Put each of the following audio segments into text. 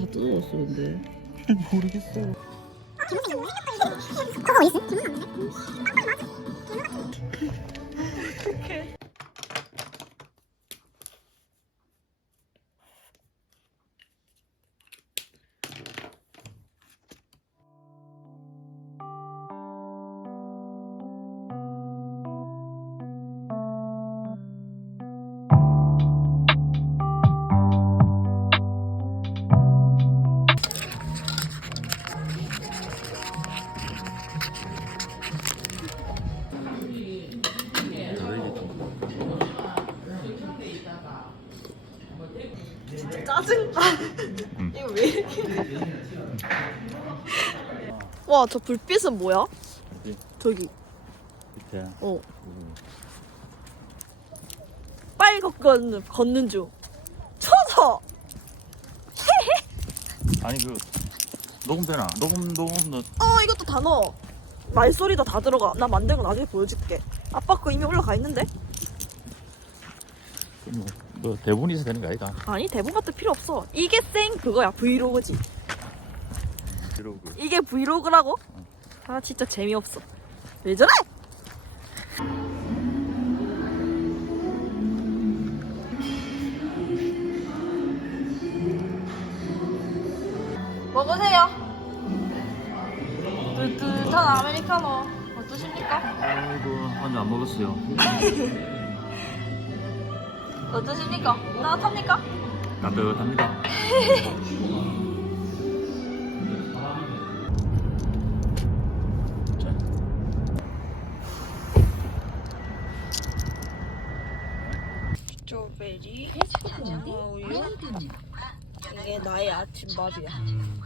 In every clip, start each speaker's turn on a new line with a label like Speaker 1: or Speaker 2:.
Speaker 1: 다 뜯어졌어 근데
Speaker 2: 모르겠어.
Speaker 3: 짜증나. 와, 저 불빛은 뭐야?
Speaker 2: 어디?
Speaker 3: 저기.
Speaker 2: 밑에.
Speaker 3: 어. 빨리 걷는, 걷는 중. 쳐서!
Speaker 2: 아니 그 녹음되나? 녹음 녹음 너
Speaker 3: 어, 이것도 다 넣어. 말소리도 다 들어가. 나 만든 거 나중에 보여줄게. 아빠 거 이미 올라가 있는데?
Speaker 2: 뭐, 뭐 대본이 있어야 되는 거 아니다.
Speaker 3: 아니, 대본 같은 필요 없어. 이게 생 그거야. 브이로그지.
Speaker 2: 브이로그.
Speaker 3: 이게 브이로그라고? 아, 진짜 재미없어. 왜 저래? 먹으세요. 뜨뜻한 아메리카노 어떠십니까?
Speaker 2: 아이고 한잔 안 먹었어요.
Speaker 3: 어떠십니까? 따뜻합니까?
Speaker 2: 따뜻합니다.
Speaker 3: 나의 아침밥이야.
Speaker 2: 음.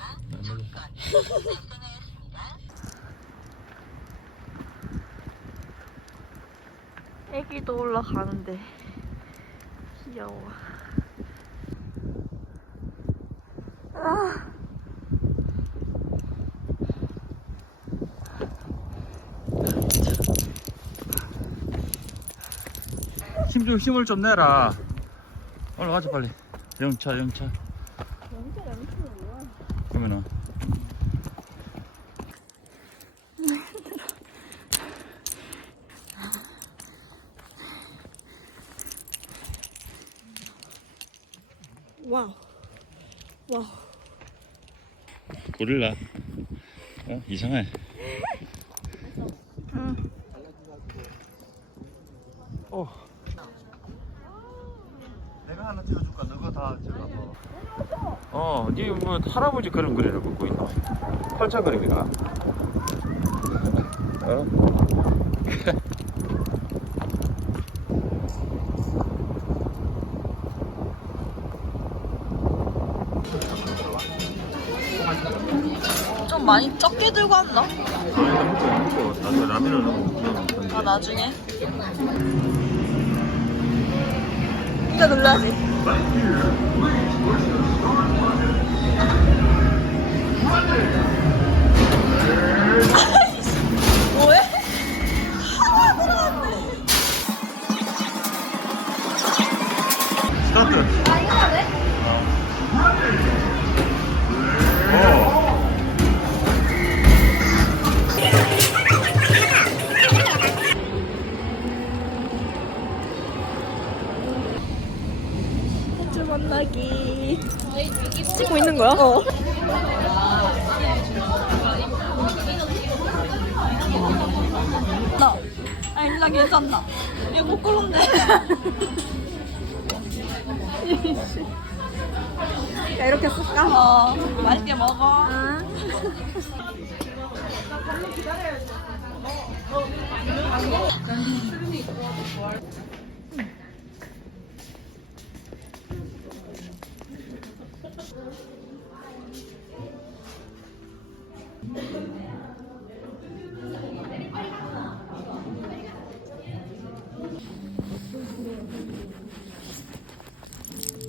Speaker 3: 애기도 올라가는데 귀여워. 아,
Speaker 2: 힘좀 힘을 좀 내라. 올라가자 빨리. 영차 영차. 그러면은
Speaker 3: 와우. 와우.
Speaker 2: 고릴라. 어 이상해.
Speaker 3: 응.
Speaker 2: 어. 내가 하나 찍어줄까? 너가 다 찍어봐. 어, 니뭐 할아버지 그림 그리를 긋고 있나? 팔자 그림이가. 어?
Speaker 3: 좀 많이 적게 들고 왔나?
Speaker 2: 나도 라면을 먹고.
Speaker 3: 아 나중에. 이거. 아이씨, 뭐해? 하나 들어갔네. 괜찮나? 이거 거꾸로인데. 야, 이렇게 쓸까? 어. 맛있게 먹어.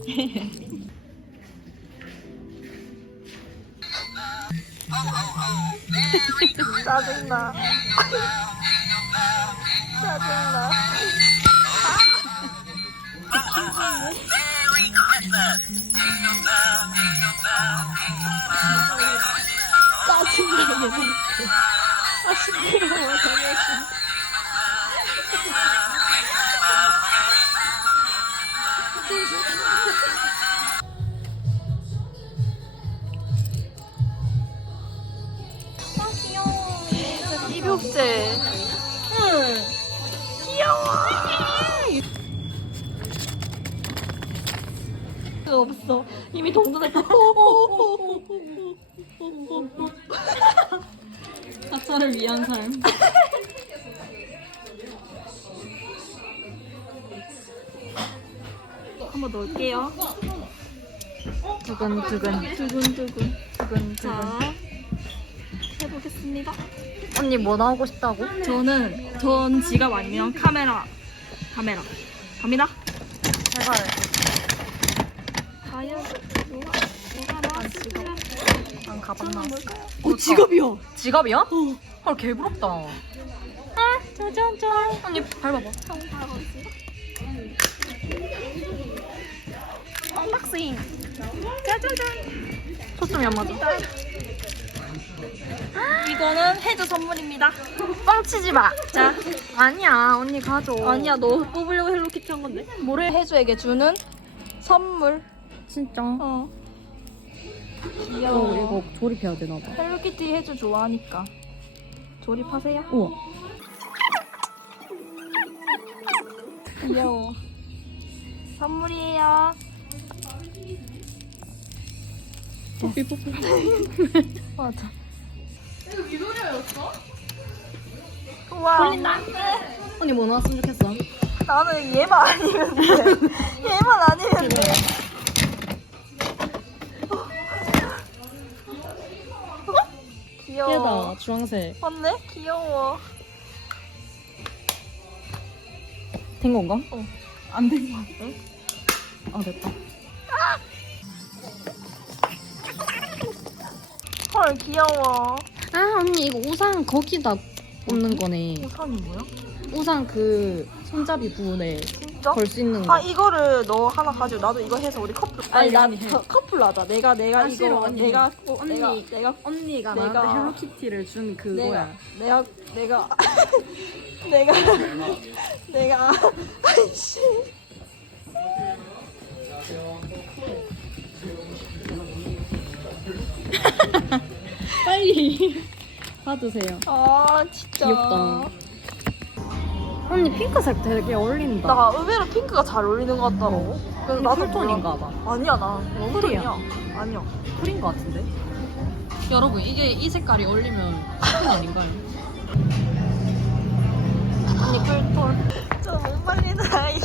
Speaker 3: 嘿嘿，咋整呢？咋整呢？啊！咋整呢？咋整呢？ 이미 동전을
Speaker 1: 가차를 위한 삶.
Speaker 3: 한번 넣을게요
Speaker 1: 두근두근.
Speaker 3: 두근두근
Speaker 1: 두근두근.
Speaker 3: 자 해보겠습니다
Speaker 1: 언니 뭐 나오고 싶다고?
Speaker 3: 저는 전 지갑 아니면 카메라 카메라 갑니다
Speaker 1: 제발.
Speaker 3: 과연
Speaker 1: 난 가방 나.
Speaker 3: 어 지갑이요
Speaker 1: 지갑이야? 헐 개부럽다. 아 짜잔짠. 언니 밟아봐.
Speaker 3: 언박싱 짜자잔
Speaker 1: 초점이 안 맞아.
Speaker 3: 이거는 헤드 선물입니다
Speaker 1: 뻥치지 마. 자. 아니야 언니 가져.
Speaker 3: 아니야 너 뽑으려고 헬로키티 한 건데 모래 해주에게 주는 선물
Speaker 1: 진짜.
Speaker 3: 어. 귀여워.
Speaker 1: 조립해야 되나 봐.
Speaker 3: 헬로키티 해주 좋아하니까. 조립하세요.
Speaker 1: 우와.
Speaker 3: 귀여워. 선물이에요.
Speaker 1: 뽀삐 뽀삐.
Speaker 3: 맞아. 우와.
Speaker 1: 언니 뭐 나왔으면 좋겠어?
Speaker 3: 나는 얘만 아니면 돼. 얘만 아니면 돼 귀여워
Speaker 1: 얘다 주황색.
Speaker 3: 맞네? 귀여워
Speaker 1: 된 건가?
Speaker 3: 어.
Speaker 1: 안 된거 같아. 아 됐다.
Speaker 3: 헐 귀여워
Speaker 1: 아 언니 이거 우산 거기다 꽂는 거네.
Speaker 3: 우산이 뭐야?
Speaker 1: 우산 그 손잡이 부분에
Speaker 3: 진짜?
Speaker 1: 걸 수 있는 거.
Speaker 3: 아 이거를 너 하나 가지고 나도 이거 해서 우리 커플 아니. 저- 커플로 하자 내가 내가
Speaker 1: 아,
Speaker 3: 이거
Speaker 1: 싫어, 언니
Speaker 3: 내가
Speaker 1: 해.
Speaker 3: 어,
Speaker 1: 언니.
Speaker 3: 내가 내가
Speaker 1: 언니가
Speaker 3: 내가-
Speaker 1: 나한테 헬로키티를 준
Speaker 3: 내가
Speaker 1: 그거야.
Speaker 3: 내가 내가 내가 내가 아이씨
Speaker 1: 빨리 받으세요.
Speaker 3: 아 진짜
Speaker 1: 귀엽다. 언니 핑크색 되게 어울린다.
Speaker 3: 나 의외로 핑크가 잘 어울리는 것 같더라고 그래서 나도
Speaker 1: 쿨톤인가 봐.
Speaker 3: 몰라. 아니야 나 너무
Speaker 1: 쿨이야.
Speaker 3: 아니야
Speaker 1: 쿨인 것 같은데? 여러분 이게 이 색깔이 어울리면 쿨 아닌가요?
Speaker 3: 언니 쿨톤 저 못 말리는 아이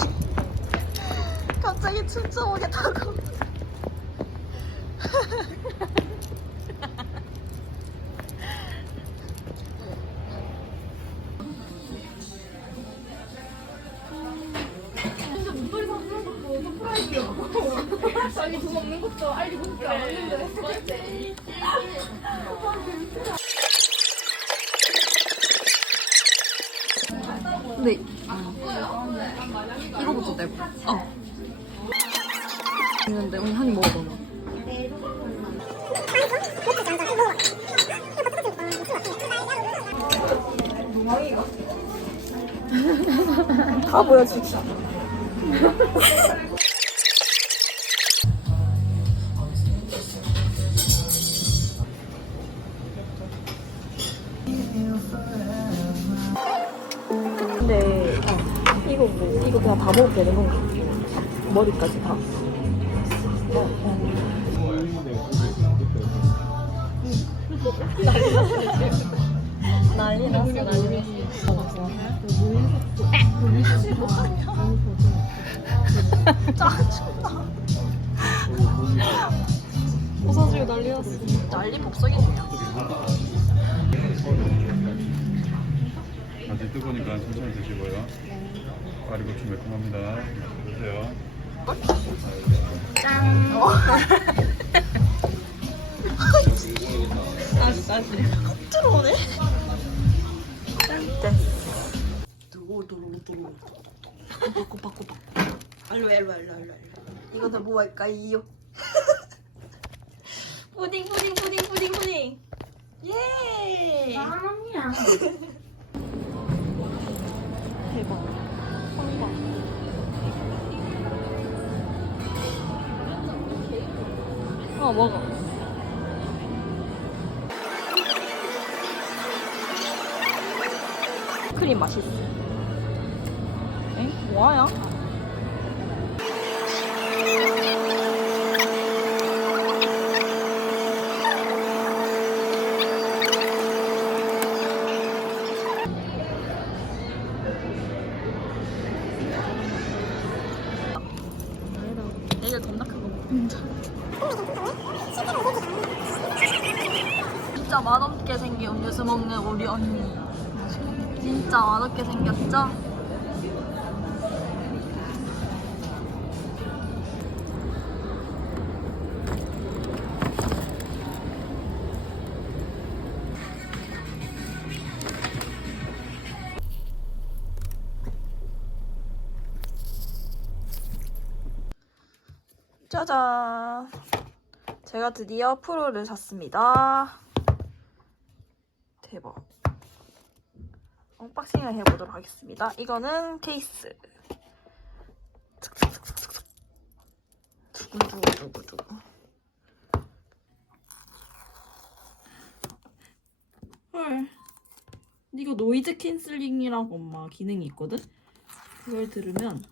Speaker 3: 갑자기 춤춰보겠다고
Speaker 1: 근데 이거부터 떼고. 어. 있는데 언니 한입 먹어봐.
Speaker 3: 다 보여주기 머리까지 다.
Speaker 1: 난리 났어 난리
Speaker 3: 짜증나.
Speaker 1: 웃어주고 난리 났어.
Speaker 3: 난리 법석이네요.
Speaker 2: 아직 뜨거우니까 천천히 드시고요. 가리고추 매콤합니다. 드세요.
Speaker 3: 네. 알로. 이거 더뭐 할까요? 푸딩 푸딩 푸딩 푸딩 어, 먹어. 크림 맛있어. 엥? 내 진짜 맛없게 생긴 음료수 먹는 우리 언니. 진짜 맛없게 생겼죠? 짜잔. 제가 드디어 프로를 샀습니다. 대박. 언박싱을 해보도록 하겠습니다. 이거는 케이스. 두구두구두구두구. 헐. 이거 노이즈 캔슬링이라고 엄마 기능이 있거든? 그걸 들으면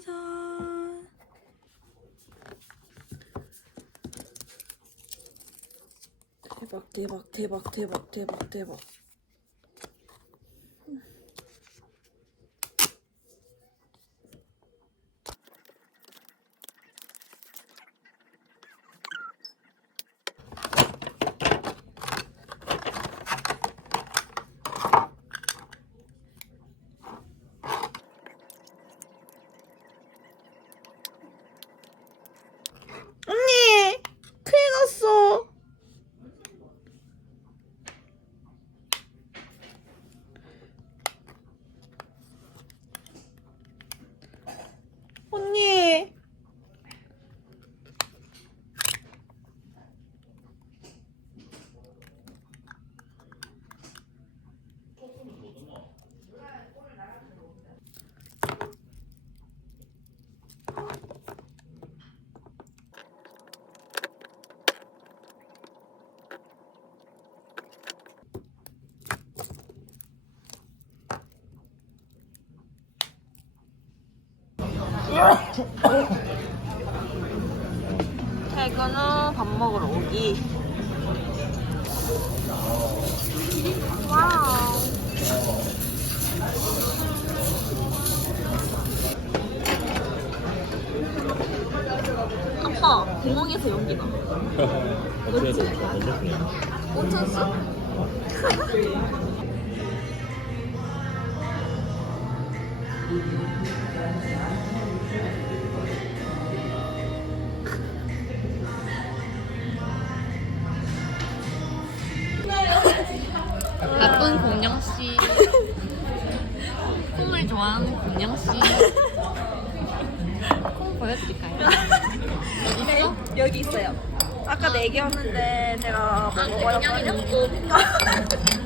Speaker 3: 짜자잔. 대박 대박 대박 대박 대박 대박. 언니 큰일 났어. 언니. 퇴근 후 밥 먹으러 오기. 와우. 아빠, 구멍에서 연기 나.
Speaker 2: 어떻게 해야
Speaker 3: 온천수?
Speaker 1: 나쁜 공영 씨. 콩을 좋아하는 공영 씨. 콩 보여드릴까요? 있어?
Speaker 3: 여기 있어요. 아까 네 개였는데 제가
Speaker 1: 아,
Speaker 3: 먹어버렸거든요.